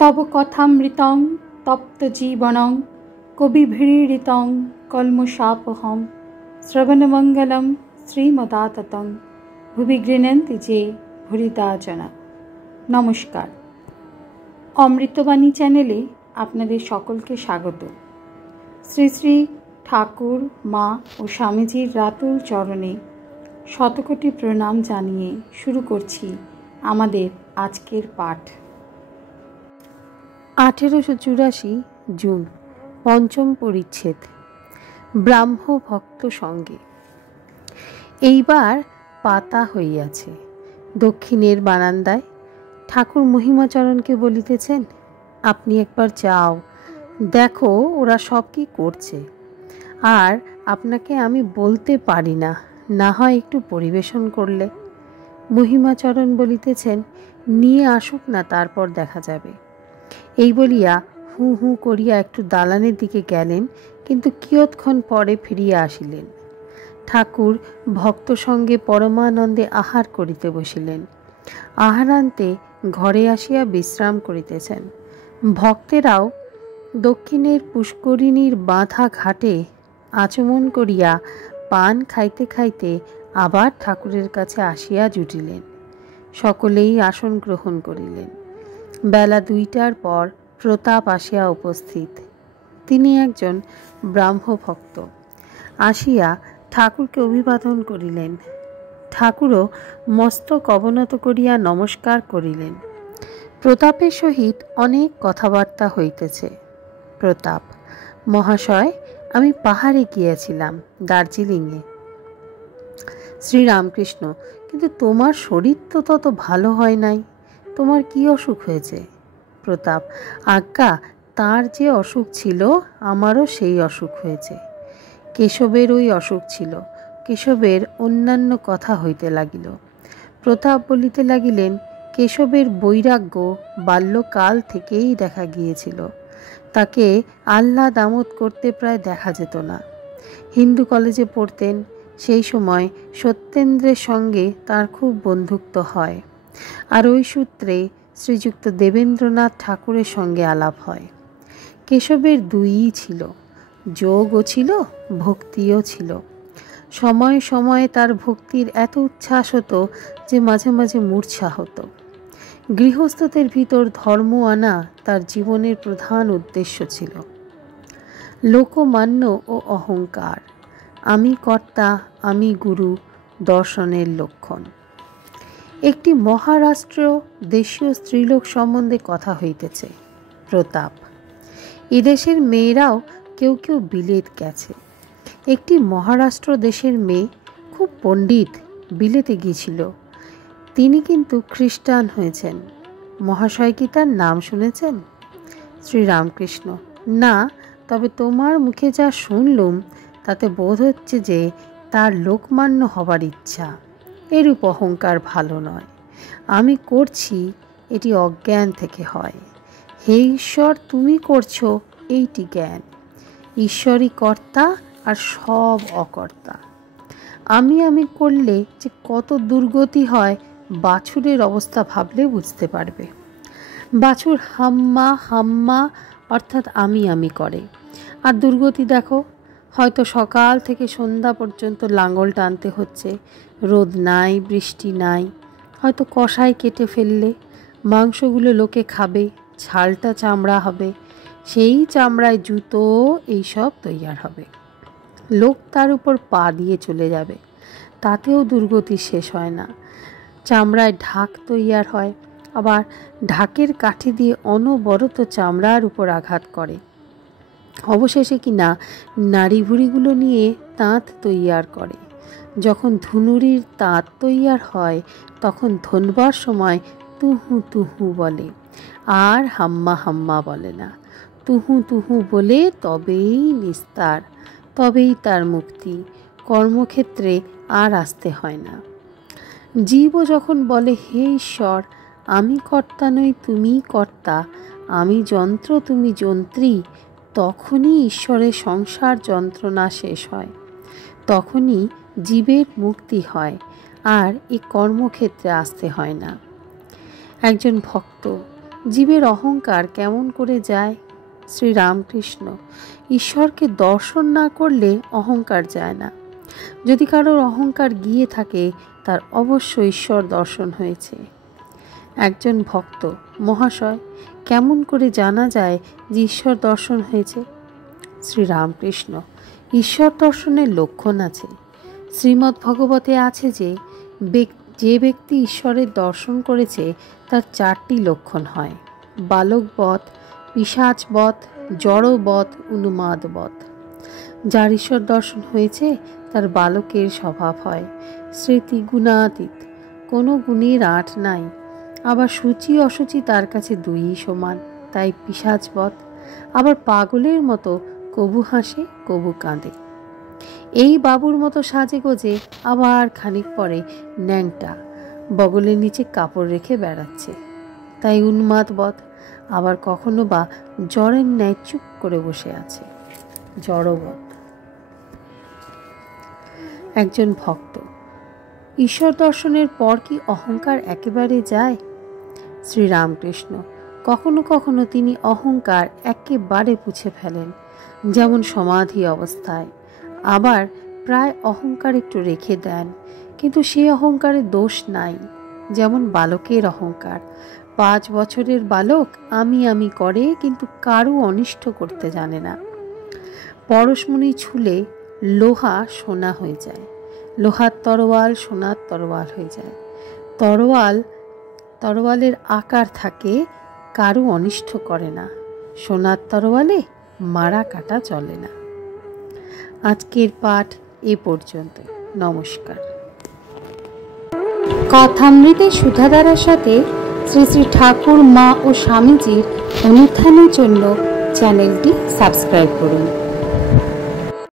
তব কথামৃতং তপ্ত জীবনং কবিভিড়িতং কলমশাপহম শ্রবণমঙ্গলম শ্রীমদাততং ভুবি গৃণন্তি যে ভুরিদা জনা। নমস্কার, অমৃতবাণী চ্যানেলে আপনাদের সকলকে স্বাগত। শ্রী শ্রী ঠাকুর, মা ও স্বামীজির রাতুল চরণে শতকোটি প্রণাম জানিয়ে শুরু করছি আমাদের আজকের পাঠ। 1884 জুন, পঞ্চম পরিচ্ছেদ, ব্রাহ্ম ভক্ত সঙ্গে। এইবার পাতা হইয়াছে। দক্ষিণের বারান্দায় ঠাকুর মহিমাচরণকে বলিতেছেন, আপনি একবার যাও, দেখো ওরা সব কি করছে। আর আপনাকে আমি বলতে পারি না, না হয় একটু পরিবেশন করলে। মহিমাচরণ বলিতেছেন, নিয়ে আসুক না, তারপর দেখা যাবে। এই বলিয়া হু হু করিয়া একটু দালানের দিকে গেলেন, কিন্তু কিয়ৎক্ষণ পরে ফিরিয়া আসিলেন। ঠাকুর ভক্ত সঙ্গে পরমানন্দে আহার করিতে বসিলেন। আহারান্তে ঘরে আসিয়া বিশ্রাম করিতেছেন। ভক্তেরাও দক্ষিণের পুষ্করিণীর বাঁধা ঘাটে আচমন করিয়া পান খাইতে খাইতে আবার ঠাকুরের কাছে আসিয়া জুটিলেন। সকলেই আসন গ্রহণ করিলেন। বেলা 2টার পর প্রতাপ আসিয়া উপস্থিত। তিনি একজন ব্রাহ্ম ভক্ত। আসিয়া ঠাকুরকে অভিবাদন করিলেন। ঠাকুরও মস্তক অবনত করিয়া নমস্কার করিলেন। প্রতাপের সহিত অনেক কথাবার্তা হইতেছে। প্রতাপ: মহাশয়, আমি পাহাড়ে গিয়েছিলাম, দার্জিলিংয়ে। শ্রীরামকৃষ্ণ: কিন্তু তোমার শরীর তো তত ভালো হয় নাই, তোমার কি অসুখ হয়েছে? প্রতাপ: আজ্ঞা, তার যে অসুখ ছিল আমারও সেই অসুখ হয়েছে। কেশবের ওই অসুখ ছিল। কেশবের অন্যান্য কথা হইতে লাগিল। প্রতাপ বলিতে লাগিলেন, কেশবের বৈরাগ্য বাল্যকাল থেকেই দেখা গিয়েছিল। তাকে আহ্লাদ আমোদ করতে প্রায় দেখা যেত না। হিন্দু কলেজে পড়তেন, সেই সময় সত্যেন্দ্রের সঙ্গে তার খুব বন্ধুত্ব হয়, আর ওই সূত্রে শ্রীযুক্ত দেবেন্দ্রনাথ ঠাকুরের সঙ্গে আলাপ হয়। কেশবের দুইই ছিল, যোগও ছিল, ভক্তিও ছিল। সময়ে সময়ে তার ভক্তির এত উচ্ছ্বাস হতো যে মাঝে মাঝে মূর্ছা হতো। গৃহস্থদের ভিতর ধর্ম আনা তার জীবনের প্রধান উদ্দেশ্য ছিল। লোকমান্য ও অহংকার, আমি কর্তা, আমি গুরু দর্শনের লক্ষণ। একটি মহারাষ্ট্র দেশীয় স্ত্রীলোক সম্বন্ধে কথা হইতেছে। প্রতাপ: এদেশের মেয়েরাও কেউ কেউ বিলেত গেছে। একটি মহারাষ্ট্র দেশের মেয়ে, খুব পণ্ডিত, বিলেতে গিয়েছিল। তিনি কিন্তু খ্রিস্টান হয়েছেন। মহাশয় কি তার নাম শুনেছেন? শ্রীরামকৃষ্ণ: না, তবে তোমার মুখে যা শুনলুম তাতে বোধ হচ্ছে যে তার লোকমান্য হবার ইচ্ছা। এরূপ অহংকার ভালো নয়। আমি করছি, এটি অজ্ঞান থেকে হয়। হে ঈশ্বর, তুমি করছো, এইটি জ্ঞান। ঈশ্বরই কর্তা আর সব অকর্তা। আমি করলে যে কত দুর্গতি হয় বাছুরের অবস্থা ভাবলে বুঝতে পারবে। বাছুর হাম্মা হাম্মা অর্থাৎ আমি করে, আর দুর্গতি দেখো। হয়তো সকাল থেকে সন্ধ্যা পর্যন্ত লাঙল টানতে হচ্ছে, রোদ নাই, বৃষ্টি নাই। হয়তো কষাই কেটে ফেললে মাংসগুলো লোকে খাবে, ছালটা চামড়া হবে, সেই চামড়ায় জুতো, এইসব তৈয়ার হবে। লোক তার উপর পা দিয়ে চলে যাবে, তাতেও দুর্গতি শেষ হয় না। চামড়ায় ঢাক তৈয়ার হয়, আবার ঢাকের কাঠি দিয়ে অনবরত চামড়ার উপর আঘাত করে। অবশেষে কিনা নাড়ি ভুঁড়িগুলো নিয়ে তাঁত তৈয়ার করে। যখন ধুনুরির তাঁত তৈয়ার হয় তখন ধনবার সময় তুহু তুহু বলে, আর হাম্মা হাম্মা বলে না। তুহু তুহু বলে তবেই নিস্তার, তবেই তার মুক্তি। কর্মক্ষেত্রে আর আসতে হয় না। জীবও যখন বলে, হে ঈশ্বর, আমি কর্তা নই, তুমিই কর্তা, আমি যন্ত্র, তুমি যন্ত্রী, তখনই ঈশ্বরের সংসার যন্ত্রণা শেষ হয়। তখনই জীবের মুক্তি হয়, আর এই কর্মক্ষেত্রে আসতে হয় না। একজন ভক্ত জীবের অহংকার কেমন করে যায়? শ্রীরামকৃষ্ণ: ঈশ্বরকে দর্শন না করলে অহংকার যায় না। যদি কারোর অহংকার গিয়ে থাকে তার অবশ্য ঈশ্বর দর্শন হয়েছে। একজন ভক্ত: মহাশয়, কেমন করে জানা যায় যে ঈশ্বর দর্শন হয়েছে? শ্রীরামকৃষ্ণ: ঈশ্বর দর্শনের লক্ষণ আছে। শ্রীমদ্ ভগবতে আছে যে ব্যক্তি ঈশ্বরের দর্শন করেছে তার 4টি লক্ষণ হয়: বালকবধ, পিশাচবধ, জড়বধ, উন্মাদবধ। যার ঈশ্বর দর্শন হয়েছে তার বালকের স্বভাব হয় স্মৃতি গুণাতীত, কোনো গুণের আট নাই। আবার সূচি অসুচি তার কাছে 2ই সমান, তাই পিশাচবধ। আবার পাগলের মতো কবু হাসে কবু কাঁদে, এই বাবুর মতো সাজে গোজে, আবার খানিক পরে ন্যাংটা, বগলের নিচে কাপড় রেখে বেড়াচ্ছে, তাই উন্মাদবধ। আবার কখনো বা জ্বরের ন্যায় চুপ করে বসে আছে, জড়বধ। একজন ভক্ত: ঈশ্বর দর্শনের পর কি অহংকার একেবারে যায়? শ্রীরামকৃষ্ণ: কখনো কখনো তিনি অহংকার একেবারে মুছে ফেলেন, যেমন সমাধি অবস্থায়। আবার প্রায় অহংকার একটু রেখে দেন, কিন্তু সে অহংকারে দোষ নাই। যেমন বালকের অহংকার। 5 বছরের বালক আমি করে, কিন্তু কারো অনিষ্ট করতে জানে না। পরশমণি ছুলে লোহা সোনা হয়ে যায়, লোহার তরোয়াল সোনার তরোয়াল হয়ে যায়। তরোয়ালের আকার থাকে, কারো অনিষ্ট করে না। সোনার তরোয়ালে মারা কাটা চলে না। আজকের পাঠ এ পর্যন্ত। নমস্কার। কথামৃতে সুধাধারার সাথে শ্রী শ্রী ঠাকুর, মা ও স্বামীজির অনুধ্যানের জন্য চ্যানেলটি সাবস্ক্রাইব করুন।